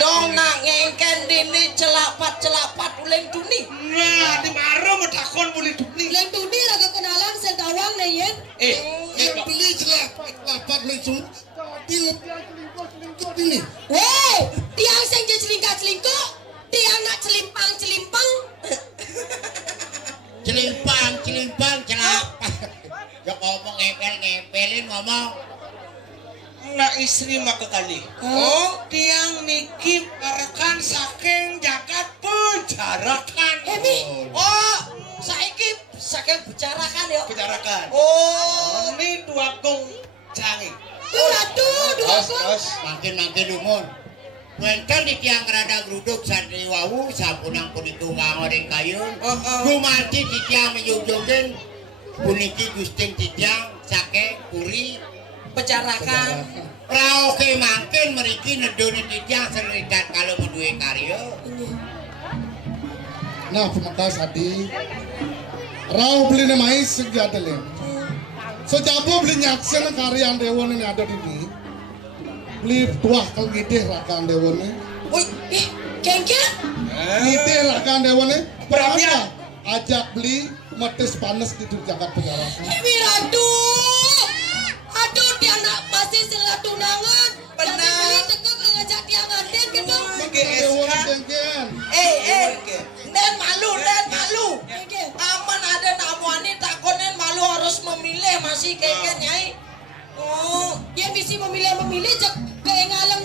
dong nak ngengken dini celapat uleng duni. Nah, di maro mau takon boleh duni. Uleng duni lah kekenalan sentawang nih ya. Yang beli celapat mencuri. Tiup selingkuh ini. Wow, tiang sing selingkuh, tiang nak celimpang. Celimpang celapat. Ya ngomong ngepelin ngomong. Nah istri mah kekali. Oh, tiang niki parakan saking jagat penjarakan. Oh, saking bicarakan ya. Bicarakan. Oh, Ini dua gong canggih. Dua. Makin umur. Wenten di tiang rada geruduk santri wawu sapunang punitu ngoreng kayun. Gumanti di tiang menyujungin puniki gusting di tiang sake puri bicarakan. Raoke makin meriki nedoni di tiang serikat kalau menduwe karya. Nah, pemakas adi. Rau beli mais segadele. So jabo beli nyaksen karya dewan ini ada di sini. Beli tuah kalau gede rakan dewan ini. Woi, kengkeng. Gede rakan dewan ini. Berapa? Ajak beli metes panas di jagat penjarakan. Wiratu. Aduh, dia nak masih sila tunangan. Benar. Beli tegak ngajak dia ngantin gitu. Dewan dengken. Nen malu. Kengkeng. Aman ada namuani takonen malu harus memilih masih kengkeng nyai. Oh, Dia mesti memilih cek engalang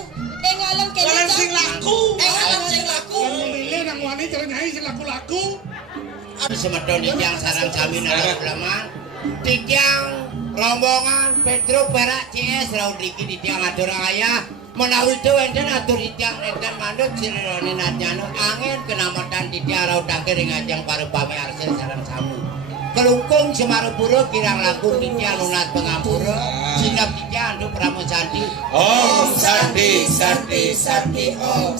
kene. Kalian sing laku. alam sing laku. Memilih nang wani cara nyai sing laku-laku. Semedon di tiang sarang sami nara ulaman. Di tiang rombongan Petro Perak CS Raud Riki di tiang atur ayah. Menawi itu enten atur di tiang enten mandut sirone nadjano angin kenamatan di tiang Raud Dakir ngajang paru pami arsen sarang samu. Kelungkung Semarupuro kirang langkung di tiang lunat pengampura. Sinap di tiang andu pramu sandi. Om Sandi Om.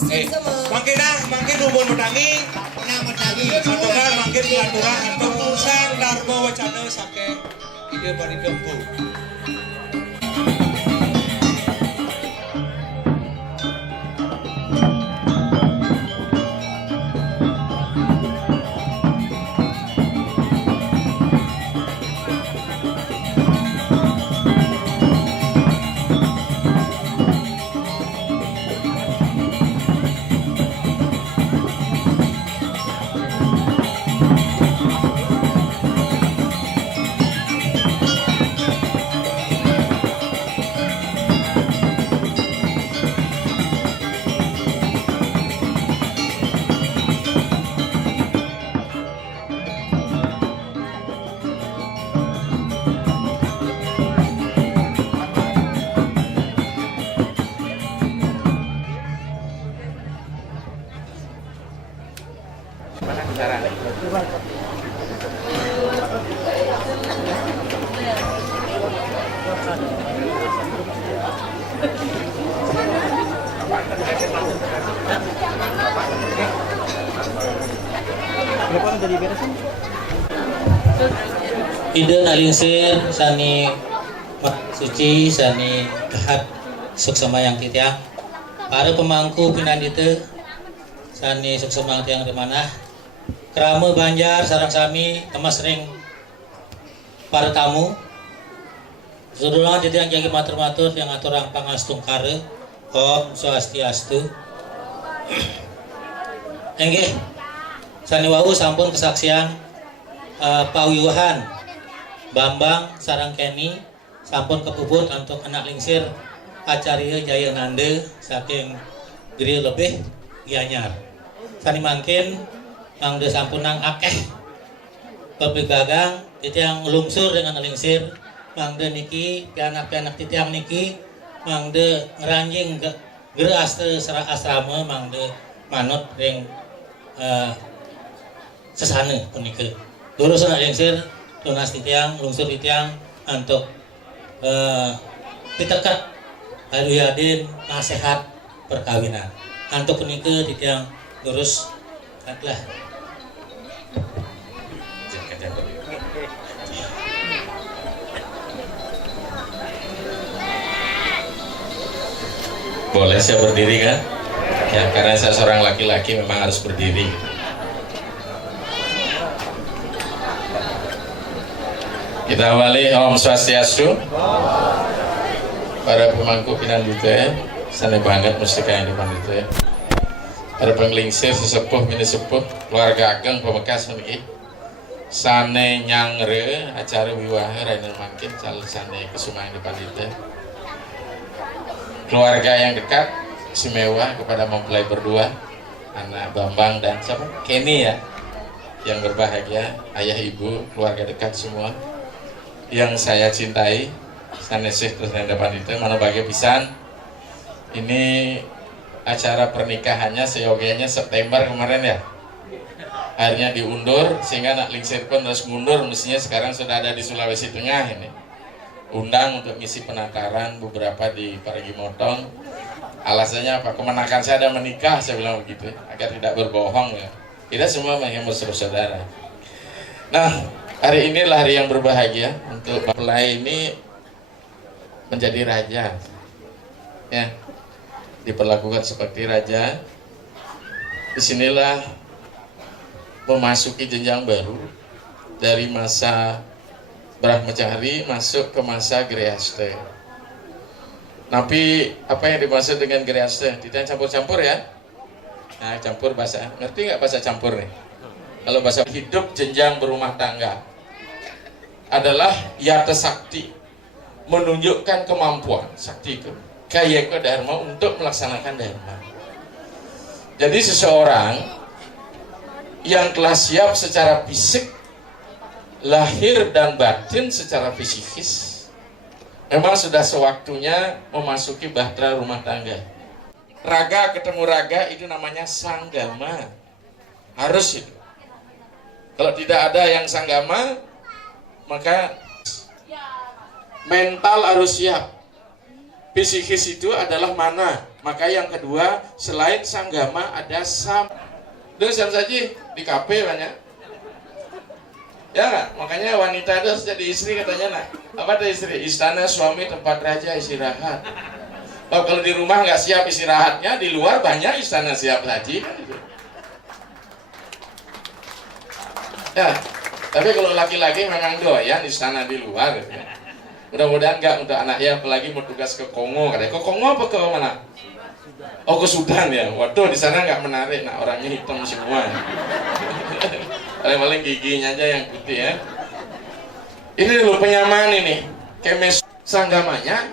Makin umur medangi. Nama lagi. Satongan makin pelaturan atau urusan darbo wacana sake ide bari gempu. Ide nalingsir sani suci sani dahat suksemayang titiang para pemangku pinandite sani suksemayang tiang remanah krama banjar sarang sami temas ring para tamu sedulur titiang jagi matur-matur yang aturang pangastung kare Om Swastiastu. Enggih sani wau sampun kesaksian pawiwahan Bambang sarang Kenny sampun kepuput untuk anak lingsir acarya Jaya Nande saking geri lebih gianyar. Sani mangkin mangde sampunang akeh pebegagang titiang lungsur dengan lingsir mangde niki pianak-pianak titiang niki mangde ngeranjing gere aste asrama mangde manut ring sesana punika. Lurus anak lingsir tunas titiang, lungsur titiang untuk ditekat Aduyadin nasihat perkawinan. Untuk punika titiang lurus katlah. Boleh saya berdiri kan? Ya, karena saya seorang laki-laki memang harus berdiri. Kita awali Om Swastiastu. Para pemangku pinanduta, sana banget mesti kayak di panduta. Para penglingsir, sesepuh, mini sepuh, keluarga ageng, pemekas meniki. Sane nyangre acara wiwaha Rainer Mangkin, calon sane kesumang di panduta. Keluarga yang dekat, istimewa kepada mempelai berdua, anak Bambang dan siapa? Kenny ya, yang berbahagia, ayah ibu, keluarga dekat semua, yang saya cintai. Sanesih terus nanda pandita mana bagai pisan. Ini acara pernikahannya seyogianya September kemarin ya. Akhirnya diundur sehingga nak lingsir pun harus mundur, mestinya sekarang sudah ada di Sulawesi Tengah ini. Undang untuk misi penataran beberapa di Parigi Motong. Alasannya apa? Kemenakan saya ada menikah, saya bilang begitu agar tidak berbohong ya. Tidak semua yang bersaudara. Nah, hari inilah hari yang berbahagia untuk mempelai ini menjadi raja, ya, diperlakukan seperti raja. Disinilah memasuki jenjang baru dari masa Brahmacari masuk ke masa Grihastha. Tapi apa yang dimaksud dengan Grihastha? Tidak campur-campur ya? Nah, campur bahasa, ngerti nggak bahasa campur nih? Kalau bahasa hidup jenjang berumah tangga adalah yata sakti, menunjukkan kemampuan sakti itu kayaka dharma untuk melaksanakan dharma. Jadi seseorang yang telah siap secara fisik, lahir dan batin secara fisikis, memang sudah sewaktunya memasuki bahtera rumah tangga. Raga ketemu raga itu namanya sanggama, harus itu. Kalau tidak ada yang sanggama, maka mental harus siap. Psikis itu adalah mana. Maka yang kedua, selain sanggama ada sam. Itu siapa saja di kafe banyak. Ya nggak? Makanya wanita itu harus jadi istri katanya nak. Apa ada istri? Istana suami tempat raja istirahat. Oh, kalau di rumah nggak siap istirahatnya, di luar banyak istana siap saji kan itu. Ya, tapi kalau laki-laki memang doyan istana di luar gitu. Mudah-mudahan enggak untuk anaknya, apalagi mau tugas ke Kongo katanya. Ke Kongo apa ke mana? Oh, ke Sudan ya. Waduh, di sana nggak menarik. Nah, orangnya hitam semua. Paling giginya aja yang putih ya. Ini loh penyamaan ini. Kemes sanggamanya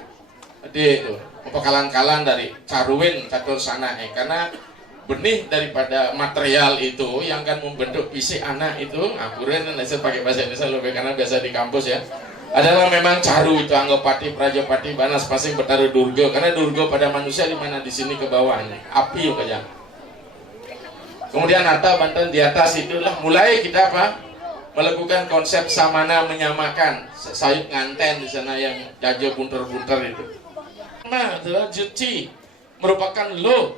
di itu pekalan-kalan dari Carwin catur sana karena benih daripada material itu yang akan membentuk fisik anak itu. Akuren saya pakai bahasa Indonesia lebih karena biasa di kampus ya. Adalah memang caru itu anggopati, prajapati, banas, pasing, bertaruh durga. Karena durga pada manusia di mana di sini ke bawah ini, api saja. Kemudian harta banten di atas itulah mulai kita apa? Melakukan konsep samana menyamakan sayup nganten di sana yang jajo bunter-bunter itu. Nah, adalah juci merupakan law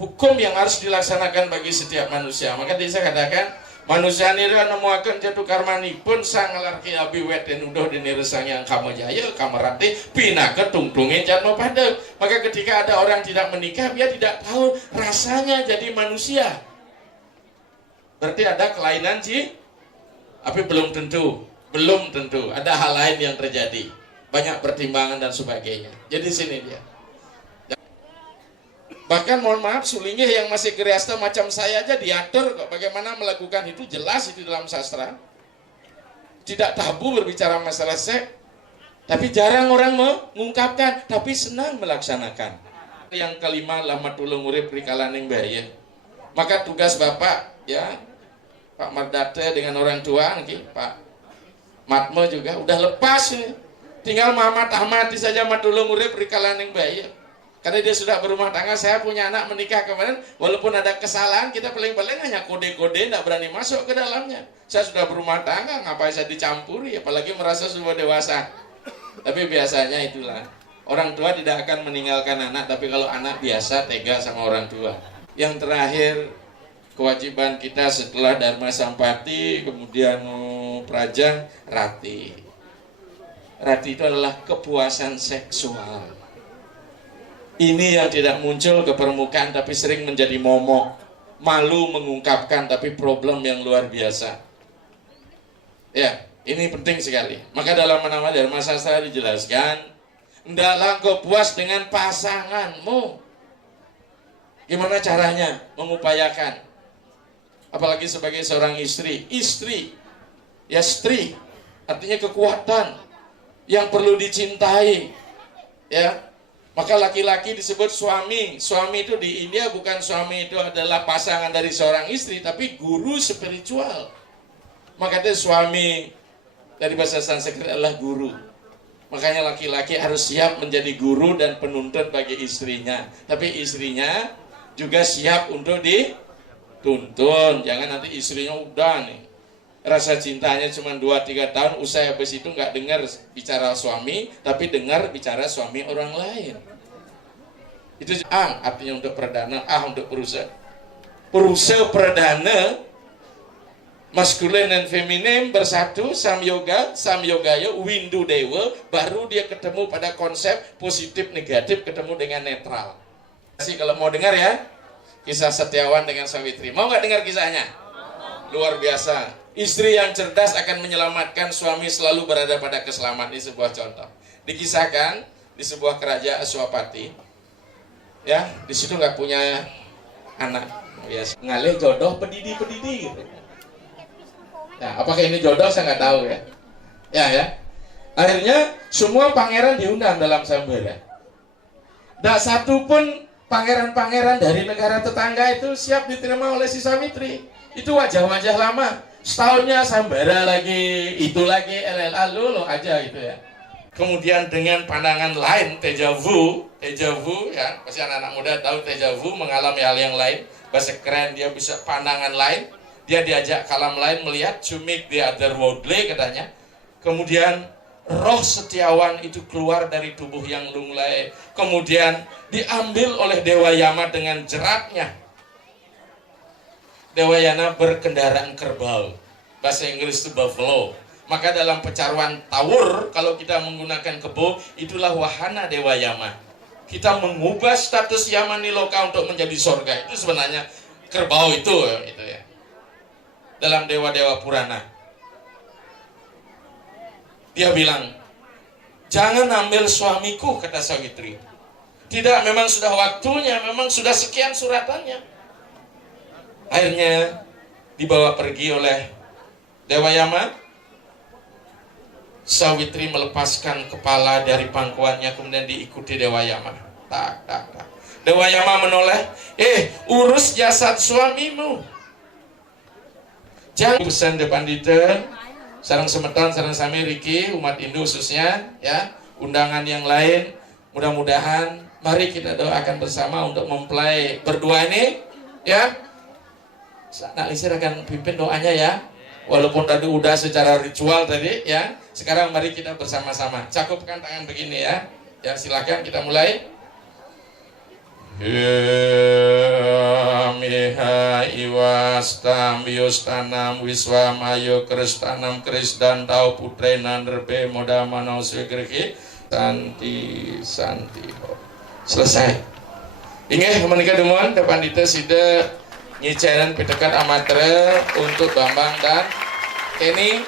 hukum yang harus dilaksanakan bagi setiap manusia. Maka tadi saya katakan manusia ini nemuakan jatuh karmani pun sang alarki abi weten udah diniresang yang kamu jaya kamerati pinaka tungtungin jatno pada. Maka ketika ada orang tidak menikah, dia tidak tahu rasanya jadi manusia. Berarti ada kelainan sih, tapi belum tentu ada hal lain yang terjadi, banyak pertimbangan dan sebagainya. Jadi sini dia. Bahkan mohon maaf sulingnya yang masih Grihastha macam saya aja diatur kok bagaimana melakukan itu, jelas itu dalam sastra. Tidak tabu berbicara masalah seks, tapi jarang orang mengungkapkan, tapi senang melaksanakan. Yang kelima, lama tulung urip rikalaning bahaya. Maka tugas Bapak ya, Pak Mardate dengan orang tua, Pak Matmo juga udah lepas ya. Tinggal Muhammad Ahmad saja matulung urip rikalaning bahaya. Karena dia sudah berumah tangga, saya punya anak menikah kemarin, walaupun ada kesalahan, kita paling-paling hanya kode-kode, tidak berani masuk ke dalamnya. Saya sudah berumah tangga, ngapain saya dicampuri, apalagi merasa sudah dewasa. Tapi biasanya itulah, orang tua tidak akan meninggalkan anak, tapi kalau anak biasa tega sama orang tua. Yang terakhir, kewajiban kita setelah Dharma Sampati, kemudian Praja, Rati. Rati itu adalah kepuasan seksual. Ini yang tidak muncul ke permukaan tapi sering menjadi momok, malu mengungkapkan tapi problem yang luar biasa. Ya, ini penting sekali. Maka dalam nama Dharma Sastra dijelaskan, hendaklah kau puas dengan pasanganmu. Gimana caranya mengupayakan? Apalagi sebagai seorang istri, ya istri, artinya kekuatan yang perlu dicintai, ya. Maka laki-laki disebut suami. Suami itu di India bukan suami itu adalah pasangan dari seorang istri, tapi guru spiritual. Maka itu suami dari bahasa Sanskrit adalah guru. Makanya laki-laki harus siap menjadi guru dan penuntun bagi istrinya. Tapi istrinya juga siap untuk dituntun. Jangan nanti istrinya udah nih, rasa cintanya cuma 2-3 tahun, usai habis itu nggak dengar bicara suami, tapi dengar bicara suami orang lain. Itu artinya untuk perdana, untuk perusahaan. Perusahaan perdana, maskulin dan feminin bersatu, samyogaya, windu dewa, baru dia ketemu pada konsep positif negatif, ketemu dengan netral. Kalau mau dengar ya, kisah Setiawan dengan Sawitri. Mau nggak dengar kisahnya? Luar biasa. Istri yang cerdas akan menyelamatkan suami, selalu berada pada keselamatan. Ini sebuah contoh. Dikisahkan di sebuah kerajaan Aswapati. Ya, di situ nggak punya anak. Ya, ngalih jodoh pedidi gitu. Nah, apakah ini jodoh saya nggak tahu ya. Ya. Akhirnya semua pangeran diundang dalam sambera. Tak satu pun pangeran-pangeran dari negara tetangga itu siap diterima oleh si Sawitri. Itu wajah-wajah lama. Setahunnya sambara lagi, itu lagi, LLA lulu aja gitu ya. Kemudian dengan pandangan lain, dejavu ya, pasti anak-anak muda tahu dejavu, mengalami hal yang lain. Bahasa keren, dia bisa pandangan lain. Dia diajak kalam lain melihat, to make the other worldly katanya. Kemudian roh Setiawan itu keluar dari tubuh yang lunglai. Kemudian diambil oleh Dewa Yama dengan jeratnya. Dewa Yana berkendaraan kerbau. Bahasa Inggris itu buffalo. Maka dalam pecaruan tawur, kalau kita menggunakan kebo, itulah wahana Dewa Yama. Kita mengubah status Yama Niloka untuk menjadi sorga. Itu sebenarnya kerbau itu ya. Dalam dewa-dewa Purana. Dia bilang, jangan ambil suamiku, kata Sawitri. Tidak, memang sudah waktunya, memang sudah sekian suratannya. Akhirnya dibawa pergi oleh Dewa Yama. Sawitri melepaskan kepala dari pangkuannya, kemudian diikuti Dewa Yama. Tak. Dewa Yama menoleh, urus jasad suamimu. Jangan pesan depan dite, sarang semeton, sarang sami Riki, umat Hindu khususnya, ya, undangan yang lain. Mudah-mudahan, mari kita doakan bersama untuk mempelai berdua ini, ya. Nak Lisir akan pimpin doanya ya. Walaupun tadi udah secara ritual tadi ya. Sekarang mari kita bersama-sama. Cakupkan tangan begini ya. Ya silakan kita mulai. Miha iwastam yustanam wiswamayo kristanam krisdan tau putrenan rebe moda manau swegreki santi. Selesai. Ingat menikah demuan depan dite sida nyicaran pitekan amatre untuk Bambang dan Kenny.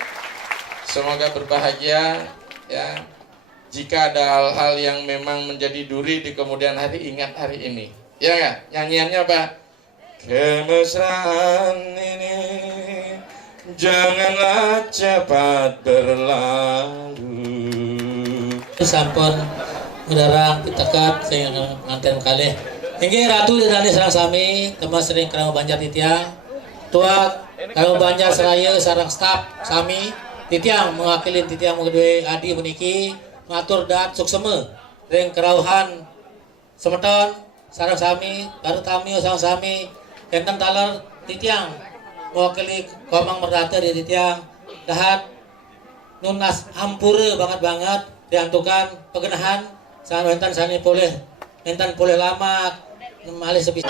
Semoga berbahagia ya. Jika ada hal-hal yang memang menjadi duri di kemudian hari, ingat hari ini. Ya kan? Nyanyiannya apa? Kemesraan ini janganlah cepat berlalu. Sampun udara pitekat saya nganten kali. Tinggi Ratu dan serang sami, teman sering kerama Banjar Titiang, tua kerama Banjar Seraya sarang staf sami, Titiang mewakili Titiang mengadui adi meniki, mengatur dan sukseme, ring kerauhan semeton sarang sami, baru tamiyo sarang sami, kentang taler Titiang mewakili komang merdata di Titiang, dahat nunas hampure banget diantukan pegenahan, sangat wentan sani boleh, wentan boleh lama. Malih sebisa.